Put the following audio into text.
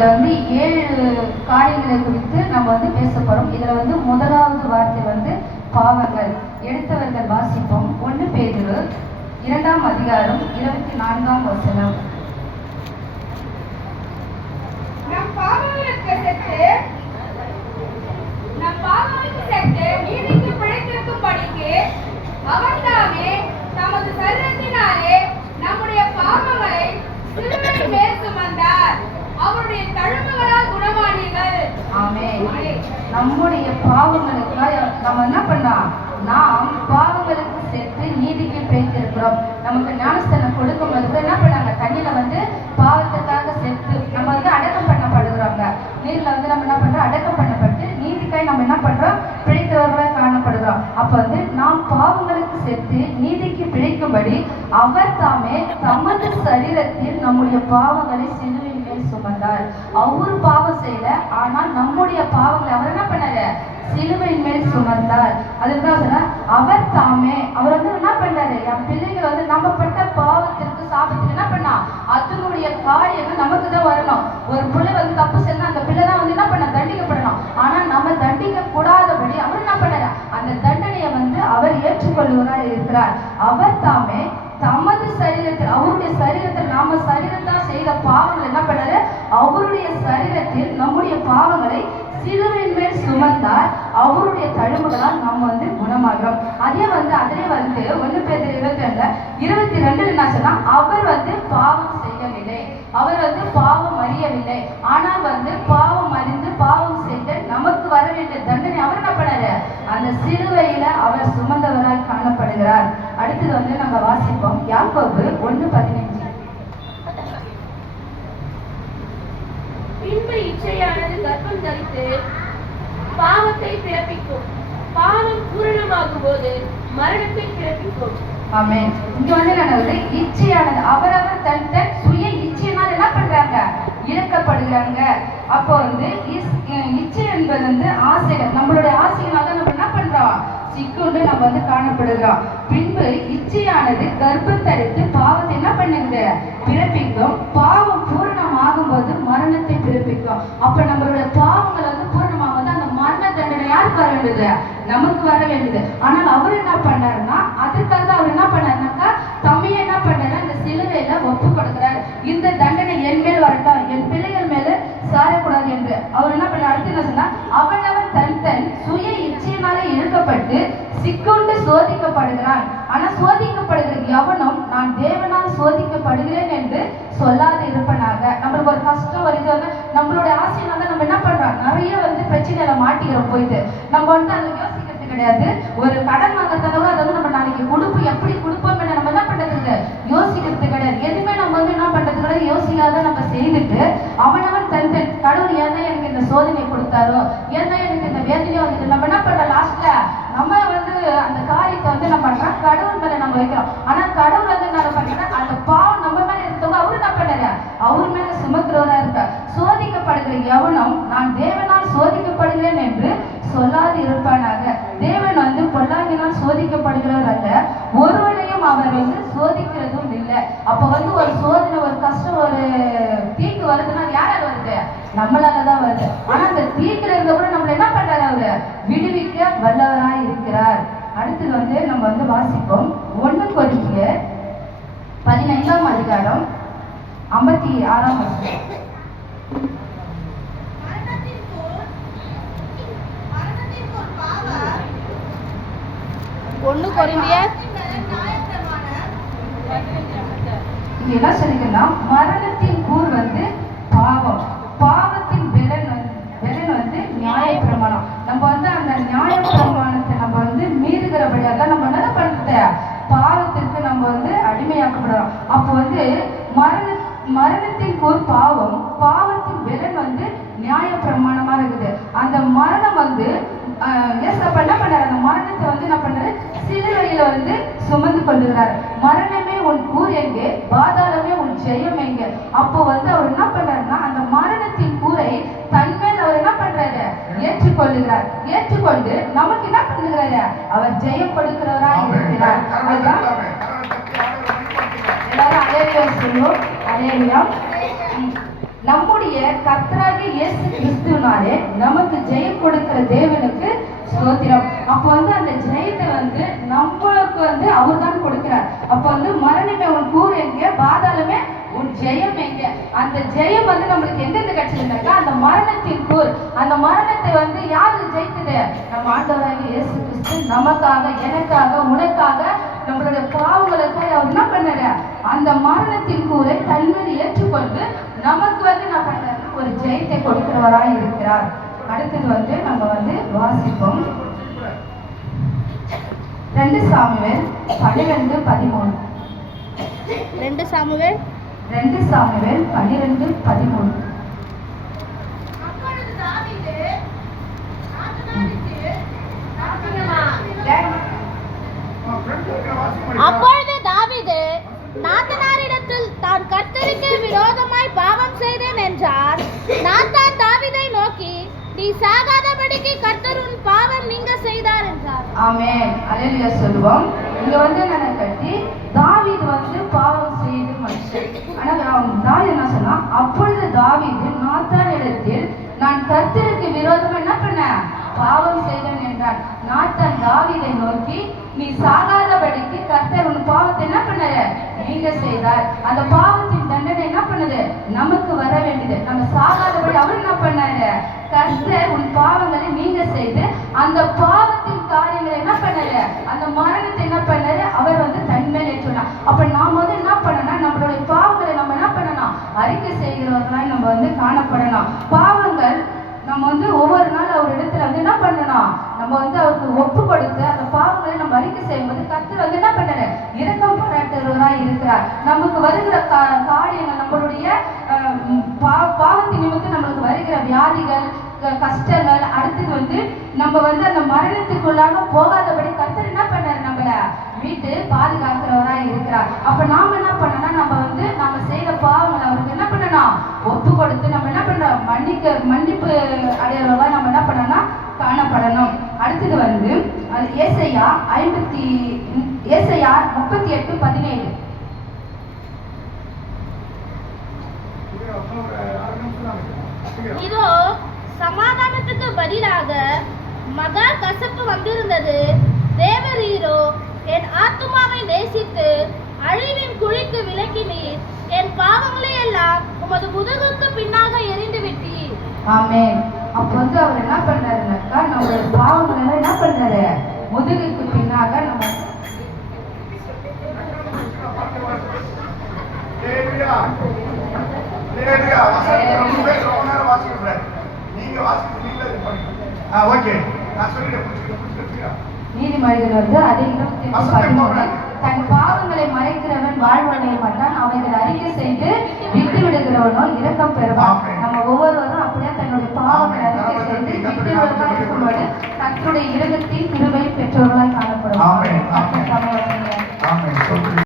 வந்து 7 காரியங்களை குறித்து நம்ம பேச போறோம். இதுல முதலாவது வார்த்தை பாவங்கள். எடுத்தவர்கள் வாசிப்போம். 1 பேதுரு 2ஆம் அதிகாரம் 24ஆம் வசனம். நம் பாவங்களுக்கு செத்து நீதிக்கு பிழைத்திருக்கும்படிக்கு அவர்தாமே தமது சரீரத்தினாலே நம்முடைய பாவங்களை சிலுவையின் மேல் சுமந்தார். அவருடைய தழும்புகளால் குணமானீர்கள். ஆமென். நம்முடைய பாவங்களுக்காக நம்ம என்ன பண்ணோம்? நாம் பாவங்களுக்கு செத்து நீதிக்கு பிழைத்திருக்கிறோம். நமக்கு ஞானஸ்தானம் கொடுக்கும் போது என்ன பண்ணாங்க? தண்ணியில பாவத்துக்காக செத்து நம்ம அடக்கம் பண்ணப்படுகிறோங்க. நீர்ல நம்ம என்ன பண்றோம்? அடக்கம் பண்ணப்பட்டு நீதிக்காய் நம்ம என்ன பண்றோம்? பிழைத்தவர்களாக காணப்படுகிறோம். அப்ப நாம் பாவங்களுக்கு செத்து நீதிக்கு பிழைக்கும்படி அவர் தாமே தமது சரீரத்தில் நம்முடைய பாவங்களை சிலுவையின் மேல் சுமந்தார். அவரு பாவம் செய்யல, ஆனால் நம்முடைய பாவங்களை அவர் என்ன பண்ணாரு? சிலுவையின் மேல் சுமந்தார். அதுதான் சொன்ன அவர் தாமே. அவர் என்ன பண்ணாரு? என் பிள்ளைகள் நம்ம பட்ட பாவத்திற்கு சாபத்துக்கு என்ன பண்ணா? அதனுடைய காரியங்கள் நமக்கு தான் வரணும். ஒரு பிள்ளை தப்பு செஞ்சா அந்த பிள்ளை தான் என்ன பண்ண? தண்டிக்கப்படணும். ஆனா நம்ம தண்டிக்க கூடாதபடி அவர் என்ன பண்ணாரு? அந்த தண்டனையை அவர் ஏற்றுக்கொள்வதாக இருக்கிறார். அவர் தாமே தமது சரீரத்தில், அவருடைய சரீரத்தில், நாம சரீரத்தால் செய்த பாவங்கள் என்ன பண்ணாரு? அவருடைய சரீரத்தில் நம்முடைய பாவங்களை சிலுவையின் மேல் சுமந்தார். அவருடைய தழும்புகளால் நம்ம குணமாகிறோம். அதே அதிலே 1 பேதுரு 22 என்ன சொன்னா, அவர் பாவம் செய்யவில்லை, அவர் பாவம் அறியவில்லை. ஆனால் பாவம் அறிந்து பாவம் செய்து நமக்கு வர வேண்டிய தண்டனை அவர் என்ன பண்ணாரு? அந்த சிலுவையில அவர் சுமந்தவராய் காணப்படுகிறார். அடுத்தது நம்ம வாசிப்போம். யாக்கோபு 1:15. பின்பு இச்சையானது கர்ப்பம் தரித்து பாவத்தை பிறப்பிக்கும். பாவம் பூரணமாகும் போது மரணத்தை பிறப்பிக்கும். ஆமென். இங்க இச்சையானது அவரவர் தன் சுய இச்சையினால் என்ன பண்றாங்க? இழக்கப்படுகிறாங்க. அப்போ இச்சை என்பது ஆசைகள். நம்மளுடைய ஆசைகளாக நம்ம என்ன பண்றோம்? சிக்குண்டு நம்ம காணப்படுகிறோம். பின்பு இச்சையானது கர்ப்பம் தரித்து பாவத்தை என்ன பண்ணுது? பிறப்பிக்கும். பாவம் பூரணமாகும் போது மரணத்தை பிறப்பிக்கும். அப்ப நம்மளுடைய பாவங்கள் பூரணமாகும் அந்த மரண தண்டனை யாருக்கு வர வேண்டியது? நமக்கு வர வேண்டியது. ஆனால் அவர் என்ன பண்ணாருன்னா, அதுக்காக அவர் என்ன பண்ணாருனாக்கா தம்மையை என்ன பண்ணாரு? அந்த சிலுவையில ஒப்பு கொடுக்கிறார். இந்த தண்டனை என் மேல் வரட்டும், என் பிள்ளைகள் மேல சாரக்கூடாது என்று அவர் என்ன பண்ண? அடுத்து என்ன சொன்னா, அவனவன் தன் சுய இச்சையினாலே இழுக்கப்பட்டு சிக்குண்டு சோதிக்கப்படுகிறான். ஆனா சோதிக்கப்படுகிற எவனும் நான் தேவனால் சோதிக்கப்படுகிறேன் என்று சொல்லாது இருப்பனாக. நம்மளுக்கு ஒரு கஷ்டம் வருது, நம்மளுடைய ஆசையினால நம்ம என்ன பண்றோம்? நிறைய பிரச்சனையில மாட்டிக்கிறோம். போயிட்டு நம்ம அதை யோசிக்கிறது கிடையாது. ஒரு கடன் வாங்குறதுனால அதை நம்ம நாளைக்கு கொடுப்போம், எப்படி கொடுப்போம் நம்ம என்ன பண்றது? யோசிக்கிறது கிடையாது. எதுவுமே நம்ம என்ன பண்றது கிடையாது. யோசிக்காத நம்ம செய்துட்டு அவனவன் தன் கடவுள் ஏன்னா எனக்கு இந்த சோதனை கொடுத்தாரோ, ஏன்னா எனக்கு இந்த வேதனையோ நம்ம என்ன பண்றோம்? லாஸ்ட்ல நம்ம அந்த காரியத்தை நம்ம பண்றோம், கடவுள் மேல நம்ம வைக்கிறோம். ஆனா கடவுள் என்ன பண்றோம்? அந்த பாவம் நம்ம மேல இருந்தவங்க அவரு என்ன பண்ணாரு? அவர் மேல சுமக்கிறவரா இருக்க. சோதிக்கப்படுகிற எவனும் நான் தேவனால் சோதிக்கப்படுகிறேன் என்று சொல்லாது இருப்பானாக. தேவன் பொல்லாங்கினால் சோதிக்கப்படுகிறவர் அல்ல, ஒருவனையும் அவர் சோதிக்கிறதும் இல்லை. அப்ப ஒரு சோதனை, ஒரு கஷ்டம், ஒரு தீங்கு வருதுன்னா யாரால வருது? நம்மளாலதான் வருது. ஆனா அந்த தீங்குல இருந்த கூட நம்மள என்ன பண்றாரு? அவரு விடுவிக்க வல்லவராய் இருக்கிறார். அடுத்தது நம்ம வாசிப்போம். 1 கொரிந்தியர் 15ஆம் அதிகாரம் 56ஆம் வசனம். 1 கொரிந்தியர் என்ன சொல்லுங்கன்னா, மரணத்தின் கூர் பாவம், பாவத்தின் பெலன் நியாய பிரமாணம். நம்ம அந்த நியாய பிரமாணத்தை நம்ம மீறுகிறபடியாக நம்ம என்ன பண்றது? பாவத்திற்கு நம்ம அடிமையாக்கப்படுறோம். அப்போ மரணத்தின் கூர் பாவம், பாவத்தின் பெலன் நியாய பிரமாணமா இருக்குது. அந்த மரணம் ஏசப்பா என்ன பண்றாரு? அந்த மரணத்தை என்ன பண்றாரு? சிலுவையில சுமந்து கொள்ளுகிறார். மரணமே உன் கூர் எங்கே? பாதாளமே உன் ஜெயம் எங்கே? அப்போ அவர் என்ன பண்றாருன்னா, அந்த மரணத்தின் கூரை தன்மேல் அவர் என்ன பண்றாரு? ஏற்றுக்கொள்ளுகிறார். ஏற்றுக்கொண்டு நமக்கு என்ன பண்ணுகிறாரு? அவர் ஜெயம் கொடுக்கிறவராய் இருக்கிறார். அதுதான் எல்லாரும் அலேலியா சொல்லுவோம். அலேலியா. நம்முடைய கர்த்தராகிய இயேசு கிறிஸ்துவினாலே நமக்கு ஜெயம் கொடுக்கிற தேவனுக்கு ஸ்தோத்திரம். அப்போ வந்து அந்த ஜெயத்தை வந்து நம்மளுக்கு வந்து அவர் தான் கொடுக்கிறார். அப்போ வந்து மரணமே உன் கூர் எங்க, பாதாளமே உன் ஜெயம் எங்க. அந்த ஜெயம் வந்து நம்மளுக்கு எங்கெந்த கிடைச்சதுனாக்கா அந்த மரணத்தின் கூர். அந்த மரணத்தை வந்து யாரு ஜெயித்தது? நம்ம ஆண்டவராகிய இயேசு கிறிஸ்து நமக்காக, எனக்காக, உனக்காக, நம்மளுடைய பாவங்களுக்காக அவர் என்ன பண்ணாரு? அந்த மரணத்தின் கூரை தன்மேல் ஏற்றுக்கொண்டு நமக்கு வந்து என்ன பண்றாரு? ஒரு ஜெயத்தை கொடுக்கிறவராய் இருக்கிறார். அடுத்தது வந்து நம்ம வந்து வாசிப்போம் 2 சாமுவேல் 12:13. 2 சாமுவேல் 12:13. அப்பொழுது தாவீது நாத்தானிடத்தில் தான் கர்த்தருக்கு விரோதமாய் பாவம் செய்தேன் என்றார். நாத்தான் தாவீதை நோக்கி, நீ சாகாதபடிக்கு கர்த்தர் உன் பாவம் நீங்க செய்தார் என்றார். ஆமென். அல்லேலூயா சொல்லுவோம். இங்க வந்து என்ன கட்டி தாவீது வந்து பாவம் செய்து மனுஷன். ஆனா தாவீது என்ன சொன்னா, அப்பொழுது தாவீது நாத்தானிடத்தில் நான் கர்த்தருக்கு விரோதமா என்ன பண்ண பாவம் செய்தேன் என்றான். நாத்தான் தாவீதை நோக்கி, நீ சாகாதபடிக்கு கர்த்தர் உன் பாவத்தை என்ன பண்ணாரு? நீங்க செய்தார். அந்த பாவத்தின் தண்டனை என்ன பண்ணுது? நமக்கு வர வேண்டியது. நம்ம சாகாதபடி அவர் என்ன பண்ணாரு? கர்த்தர் உன் பாவங்களை நீங்க செய்து அந்த பாவத்தின் காரியங்களை என்ன பண்ணாரு? அந்த மரணத்தை என்ன பண்ணாரு? அவர் வந்து தன்மேல் ஏற்றுனார். அப்ப நாம வந்து என்ன பண்ணணும்? நம்மளுடைய பாவங்களை நம்ம என்ன பண்ணணும்? அறிக்கை செய்கிறவர்களாய் நம்ம வந்து காணப்படணும். பாவங்கள் நம்ம வந்து ஒவ்வொரு நாள் அவர் இடத்துல வந்து என்ன பண்ணணும்? நம்ம வந்து அவருக்கு ஒப்பு கொடுத்து அந்த பாவங்களை நம்ம அறிக்கை செய்யும்போது கர்த்தர் வந்து என்ன பண்ணாரு? இரக்கம் பாராட்டுறவராய் இருக்கிறார். நமக்கு வருகிற காரியங்கள், நம்மளுடைய பாவத்தின் நிமித்தம் நம்மளுக்கு வருகிற வியாதிகள், கஷ்டங்கள், அடுத்தது வந்து நம்ம வந்து அந்த மரணத்துக்குள்ளாக போகாதபடி கர்த்தர் என்ன பண்ணாரு? நம்மள மீட்டு பாதுகாக்கிறவராய் இருக்கிறார். அப்ப நாம என்ன பண்ணணும்? நம்ம வந்து நாம செய்த பாவங்களை அவருக்கு என்ன பண்ணணும்? ஒப்பு கொடுத்து நம்ம என்ன பண்றோம்? மன்னிப்பு அடையறவங்களா நம்ம என்ன பண்ணணும்னா காணப்படணும். அடுத்தது வந்து ஏசாயா 38:17. இதோ சமாதானத்துக்கு பதிலாக மகா கசப்பு வந்திருந்தது. தேவரீரோ என் ஆத்துமாவை நேசித்து அழிவின் குழிக்கு விலக்கினீர். என் பாவங்களை எல்லாம் உமது முதுகுக்கு பின்னாக எரிந்து விட்டீர். ஆமென். அப்ப வந்து அவர் என்ன பண்றாருனாக்கா நம்மளுடைய பாவங்களை எல்லாம் என்ன பண்றாரு? முதுகுக்கு பின்னாக நம்ம நீதிமொழிகள் வந்து அதே 28:13. தன் பாவங்களை மறைக்கிறவன் வாழ்வடைய மாட்டான், அவைகளை அறிக்கை செய்து விட்டு விடுகிறவனோ இரக்கம் பெறுவான். நம்ம ஒவ்வொருவரும் அப்படியே தன்னுடைய பாவங்களை அறிக்கை செய்து விட்டு விடுவதாக இருக்கும்போது கர்த்தருடைய இரக்கத்தின் கிருபை பெற்றவர்களாய் காணப்படுவார்.